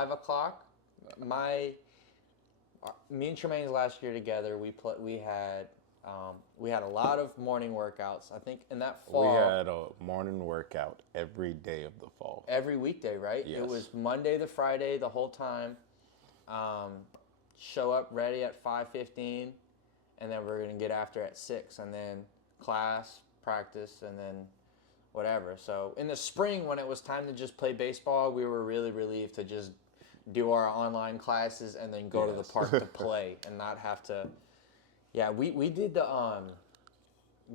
5 o'clock. Me and Tremaine's last year together, we had a lot of morning workouts. I think in that fall. We had a morning workout every day of the fall. Every weekday, right? Yes. It was Monday to Friday the whole time. Show up ready at 5:15, and then we're gonna get after at 6, and then class, practice, and then whatever. So in the spring, when it was time to just play baseball, we were really relieved to just do our online classes and then go to the park to play and not have to. Yeah, we did the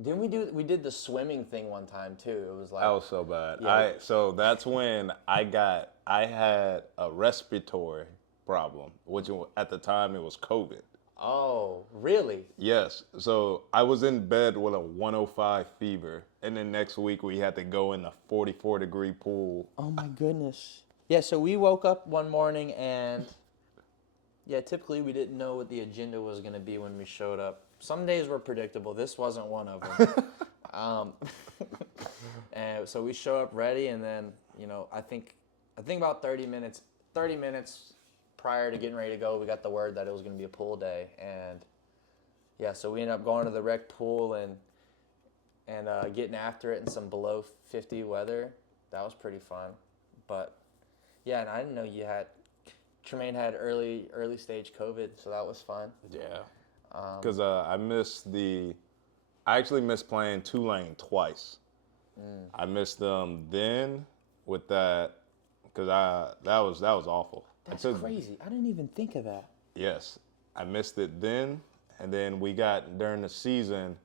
didn't we did the swimming thing one time too. It was like That was so bad. Yeah. So that's when I had a respiratory problem, which at the time it was COVID. Oh, really? Yes. So I was in bed with a 105 fever, and then next week we had to go in a 44-degree pool. Oh my goodness. Yeah, so we woke up one morning and typically we didn't know what the agenda was going to be when we showed up. Some days were predictable. This wasn't one of them. And so we show up ready, and then, I think about 30 minutes prior to getting ready to go, we got the word that it was going to be a pool day. And so we ended up going to the rec pool and getting after it in some below 50 weather. That was pretty fun. But yeah, and I didn't know Tremaine had early stage COVID, so that was fun. Yeah. Because I actually missed playing Tulane twice. I missed them then with that, because that was awful. That's crazy. I didn't even think of that. Yes, I missed it then, and then we got during the season.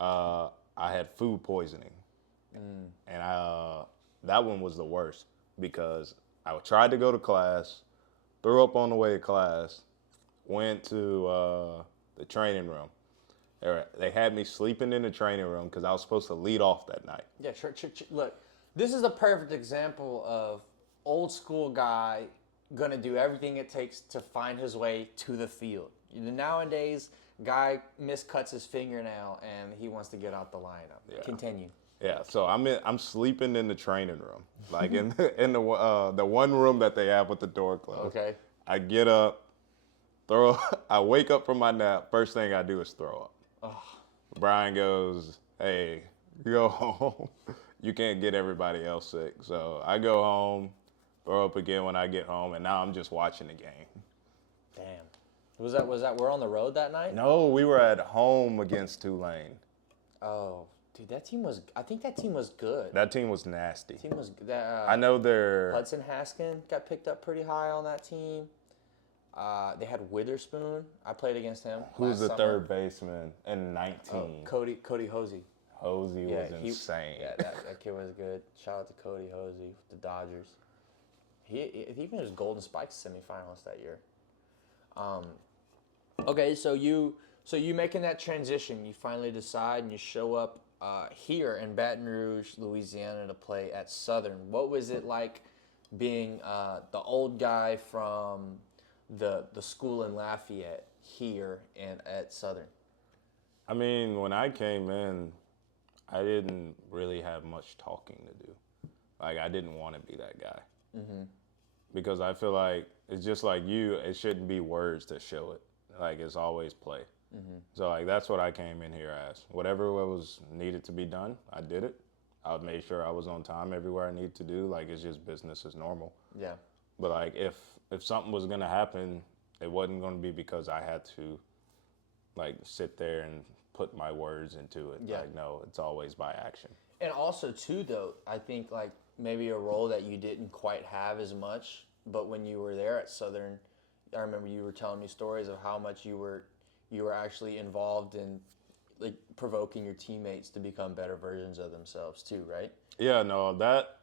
I had food poisoning, and that one was the worst because I tried to go to class, threw up on the way to class, went to the training room. They had me sleeping in the training room because I was supposed to lead off that night. Yeah, sure. Look, this is a perfect example of old school guy gonna do everything it takes to find his way to the field. Nowadays, guy miscuts his fingernail and he wants to get out the lineup. Yeah. Continue. Yeah, so I'm sleeping in the training room, like in the one room that they have with the door closed. Okay. I get up, I wake up from my nap. First thing I do is throw up. Oh. Brian goes, "Hey, go home. You can't get everybody else sick." So I go home, throw up again when I get home, and now I'm just watching the game. Damn. Was that we're on the road that night? No, we were at home against Tulane. Oh, dude, I think that team was good. That team was nasty. I know they're... Hudson Haskin got picked up pretty high on that team. They had Witherspoon. I played against him. Who's the third baseman in 19? Oh, Cody Hosey. Hosey was insane. Yeah, that kid was good. Shout out to Cody Hosey, the Dodgers. He even was Golden Spikes semifinalist that year. Okay, so you making that transition. You finally decide and you show up here in Baton Rouge, Louisiana, to play at Southern. What was it like being the old guy from the school in Lafayette here and at Southern? I mean, when I came in, I didn't really have much talking to do. Like, I didn't want to be that guy. Mm-hmm. Because I feel like it's just like you, it shouldn't be words to show it. Like, it's always play. Mm-hmm. So, like, that's what I came in here as. Whatever was needed to be done, I did it. I made sure I was on time everywhere I need to do. Like, it's just business as normal. Yeah. But, like, if something was going to happen, it wasn't going to be because I had to, like, sit there and put my words into it. Yeah. Like, no, it's always by action. And also, too, though, I think, like, maybe a role that you didn't quite have as much, but when you were there at Southern, I remember you were telling me stories of how much you were actually involved in, like, provoking your teammates to become better versions of themselves, too, right? Yeah, no, that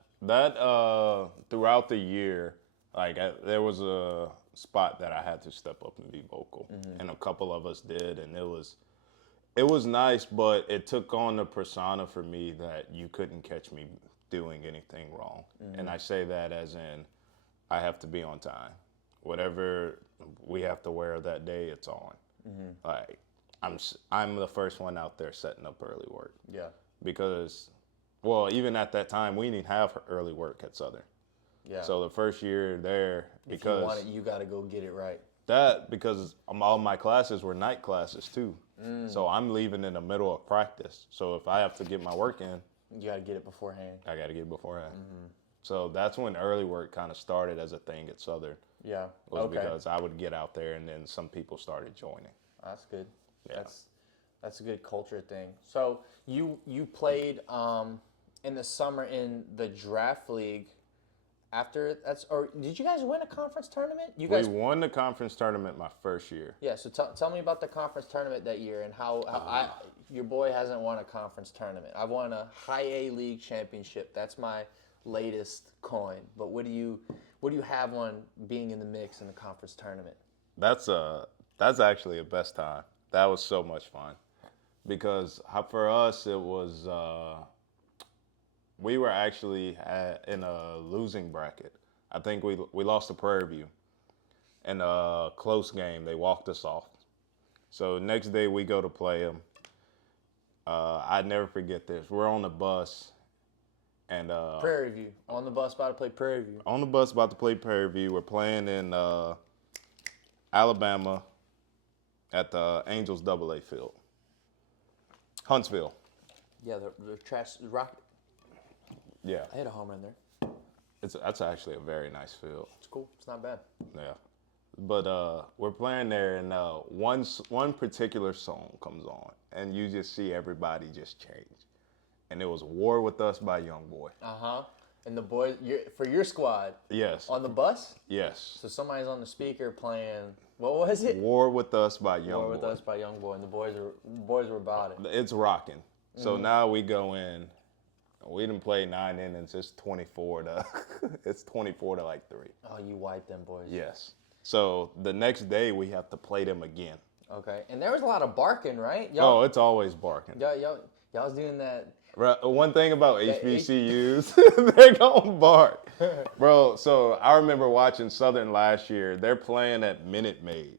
throughout the year, like, there was a spot that I had to step up and be vocal, and a couple of us did, and it was nice, but it took on the persona for me that you couldn't catch me doing anything wrong. And I say that as in, I have to be on time. Whatever we have to wear that day, it's on. Like, I'm the first one out there setting up early work. Yeah. Because, well, even at that time, we didn't have early work at Southern. Yeah. So the first year there, If you want it, you got to go get it right. because all my classes were night classes too. So I'm leaving in the middle of practice. So if I have to get my work in, You got to get it beforehand. I got to get it beforehand. So that's when early work kind of started as a thing at Southern. Yeah. Was because I would get out there and then some people started joining. That's good. Yeah. That's a good culture thing. So you played in the summer in the draft league. After or did you guys win a conference tournament? You guys We won the conference tournament my first year. Yeah. So tell me about the conference tournament that year and how your boy hasn't won a conference tournament. I've won a high A league championship. That's my latest coin. But what do you have on being in the mix in the conference tournament? That's actually the best time. That was so much fun, because for us it was we were actually in a losing bracket. I think we lost to Prairie View in a close game. They walked us off. So next day we go to play them. I'd never forget this. We're on the bus. And Prairie View. On the bus about to play Prairie View. On the bus about to play Prairie View. We're playing in Alabama at the Angels AA field. Huntsville. Yeah, the trash rock. Yeah. I hit a home run there. That's actually a very nice field. It's cool. It's not bad. Yeah. But we're playing there, and one particular song comes on, and you just see everybody just change. And it was War With Us by Youngboy. And the boys, for your squad. Yes. On the bus? Yes. So somebody's on the speaker playing, what was it? War With Us by Youngboy. War With Us by Youngboy, and the boys were about it. It's rocking. So now we go in. We didn't play 9 innings. It's 24 to like 3. Oh, you wiped them boys. Yes. So the next day we have to play them again. Okay. And there was a lot of barking, right? Oh, it's always barking. Y'all was doing that. One thing about HBCUs, they're gonna bark. Bro, so I remember watching Southern last year. They're playing at Minute Maid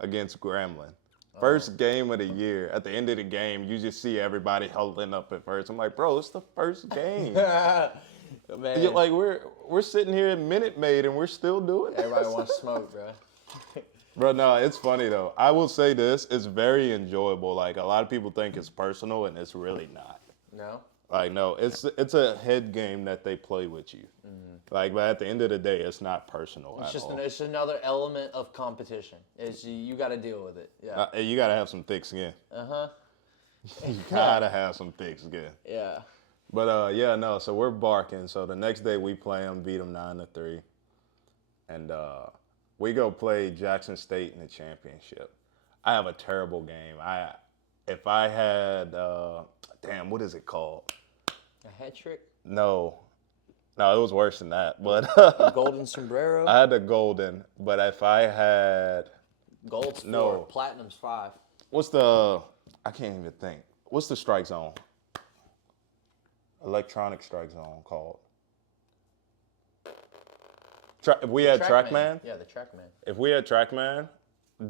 against Grambling. First game of the year. At the end of the game, you just see everybody huddling up at first. I'm like, bro, it's the first game. Man. Like we're sitting here at Minute Maid and we're still doing it. Everybody wants smoke, bro. Bro, no, it's funny though. I will say this, it's very enjoyable. Like a lot of people think it's personal and it's really not. No? Like no, it's a head game that they play with you. Like, but at the end of the day, it's not personal at all. It's another element of competition. You got to deal with it. Yeah. You gotta have some thick skin. Uh-huh. You gotta have some thick skin. Yeah. But yeah, no. So we're barking. So the next day we play them, beat them 9-3, and we go play Jackson State in the championship. I have a terrible game. If I had what is it called? A hat trick? No, it was worse than that. But A golden sombrero? I had the golden. But if I had Gold's 4, No. platinum's 5. I can't even think. What's the strike zone? Electronic strike zone called. If we had TrackMan? Yeah, the TrackMan. If we had TrackMan,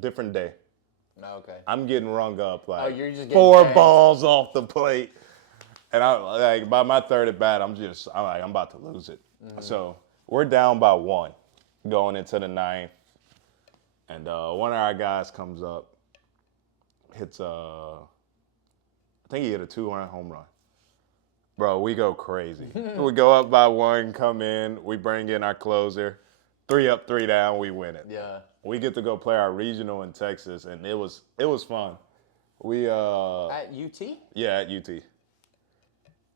different day. Oh, okay. I'm getting rung up like you're just getting 4 banged. balls off the plate. And I like by my third at bat, I'm about to lose it. So we're down by 1 going into the 9th. And one of our guys comes up, hits I think he hit a 2-run home run. Bro, we go crazy. We go up by 1, come in, we bring in our closer. 3 up, 3 down, we win it. Yeah. We get to go play our regional in Texas, and it was fun. We At UT? Yeah, at UT.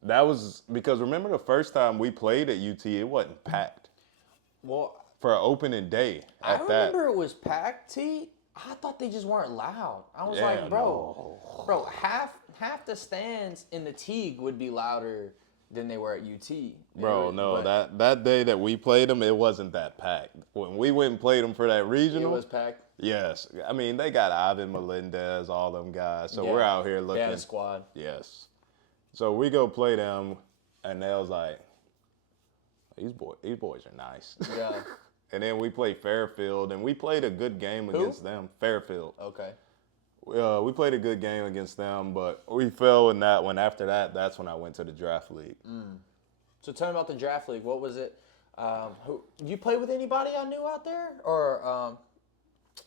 That was because remember the first time we played at UT, it wasn't packed. Well, For an opening day I at that. remember it was packed, T. I thought they just weren't loud. I was like, bro, half the stands in the Teague would be louder than they were at UT. Bro, that day that we played them, it wasn't that packed. When we went and played them for that regional, It was packed. yes. I mean, they got Ivan Melendez, all them guys. So we're out here looking. They had a squad. Yes. So we go play them, and they was like, these boys are nice. Yeah. And then we played Fairfield, and we played a good game against them. Fairfield. Okay. We played a good game against them, but we fell in that one. After that, that's when I went to the draft league. So tell me about the draft league. What was it? You play with anybody I knew out there, or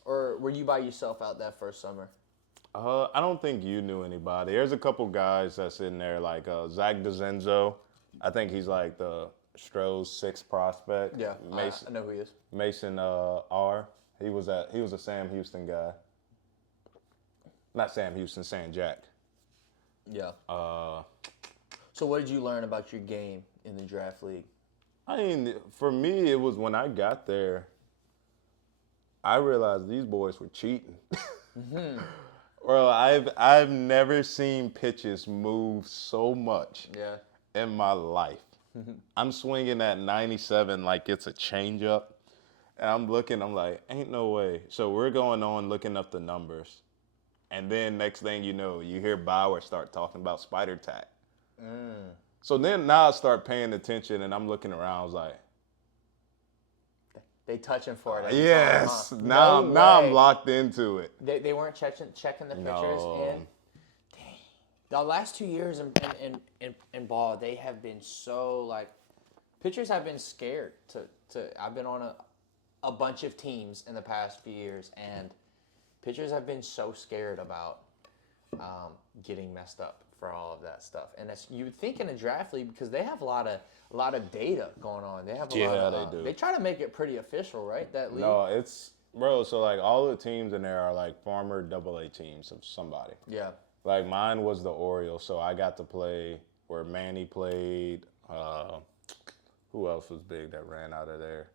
were you by yourself out that first summer? I don't think you knew anybody. There's a couple guys that's in there, like Zach DeZenzo. I think he's like the Stroh's sixth prospect. Yeah, Mason, I know who he is. Mason R. He was a Sam Houston guy. Not Sam Houston, Sam Jack. Yeah. So what did you learn about your game in the draft league? I mean, for me, it was when I got there, I realized these boys were cheating. Mm-hmm. Bro, I've never seen pitches move so much in my life. I'm swinging at 97 like it's a changeup, and I'm like, ain't no way. So we're going on looking up the numbers, and then next thing you know, you hear Bauer start talking about spider tack. So then now I start paying attention, and I'm looking around. I was like, they touching for it. Every yes. time, huh? Now I'm locked into it. They weren't checking the pitchers in. Dang. The last 2 years in ball, they have been so like, pitchers have been scared to. I've been on a bunch of teams in the past few years, and pitchers have been so scared about getting messed up for all of that stuff. And that's, you would think in a draft league, because they have a lot of data going on. They have a lot of, they do. They try to make it pretty official, right? That league. No, it's bro. So like all the teams in there are like former AA teams of somebody. Yeah. Like mine was the Orioles, so I got to play where Manny played. Who else was big that ran out of there?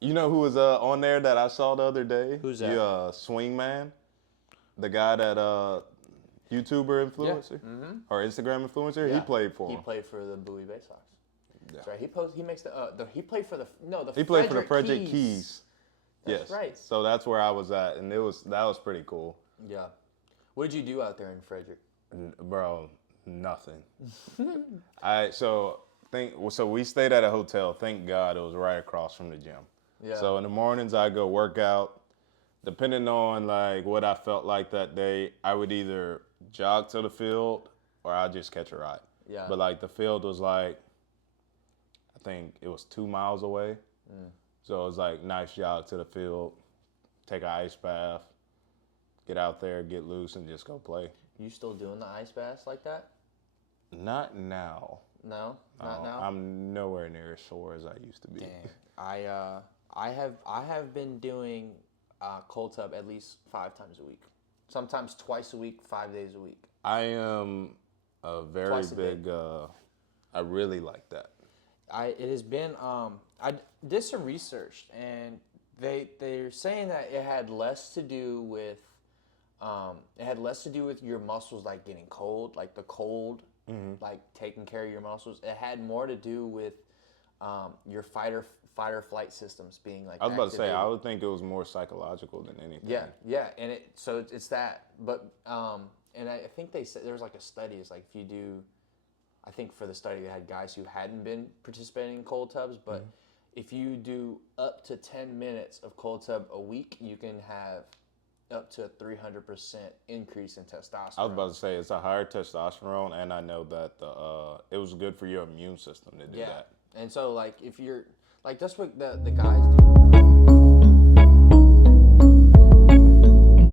You know who was on there that I saw the other day? Who's that? Swing Man, the guy that YouTuber influencer or Instagram influencer. Yeah. He played for him. He played for the Bowie Bay Sox. Yeah. That's right. He makes he played for the He played for the Frederick Keys. That's yes. right. So that's where I was at, and that was pretty cool. Yeah. What did you do out there in Frederick? Bro, nothing. So we stayed at a hotel. Thank God it was right across from the gym. Yeah. So in the mornings I go work out. Depending on like what I felt like that day, I would either jog to the field or I'd just catch a ride. Yeah. But like the field was like, I think it was 2 miles away. So it was like nice jog to the field, take an ice bath, get out there, get loose, and just go play. You still doing the ice baths like that? Not now. No, not now. I'm nowhere near as sore as I used to be. Dang. I have been doing cold tub at least 5 times a week. Sometimes twice a week, 5 days a week. I am a very big. I really like that. It has been. I did some research, and they're saying that it had less to do with. It had less to do with your muscles like getting cold, like the cold, like taking care of your muscles. It had more to do with your fight or flight systems being like. I was about to say, activated. I would think it was more psychological than anything. Yeah, and it's that, but and I think they said there was like a study. It's like if you do, I think for the study they had guys who hadn't been participating in cold tubs, but if you do up to 10 minutes of cold tub a week, you can have up to a 300% increase in testosterone. I was about to say it's a higher testosterone, and I know that it was good for your immune system to do that. And so like if you're like that's what the guys do.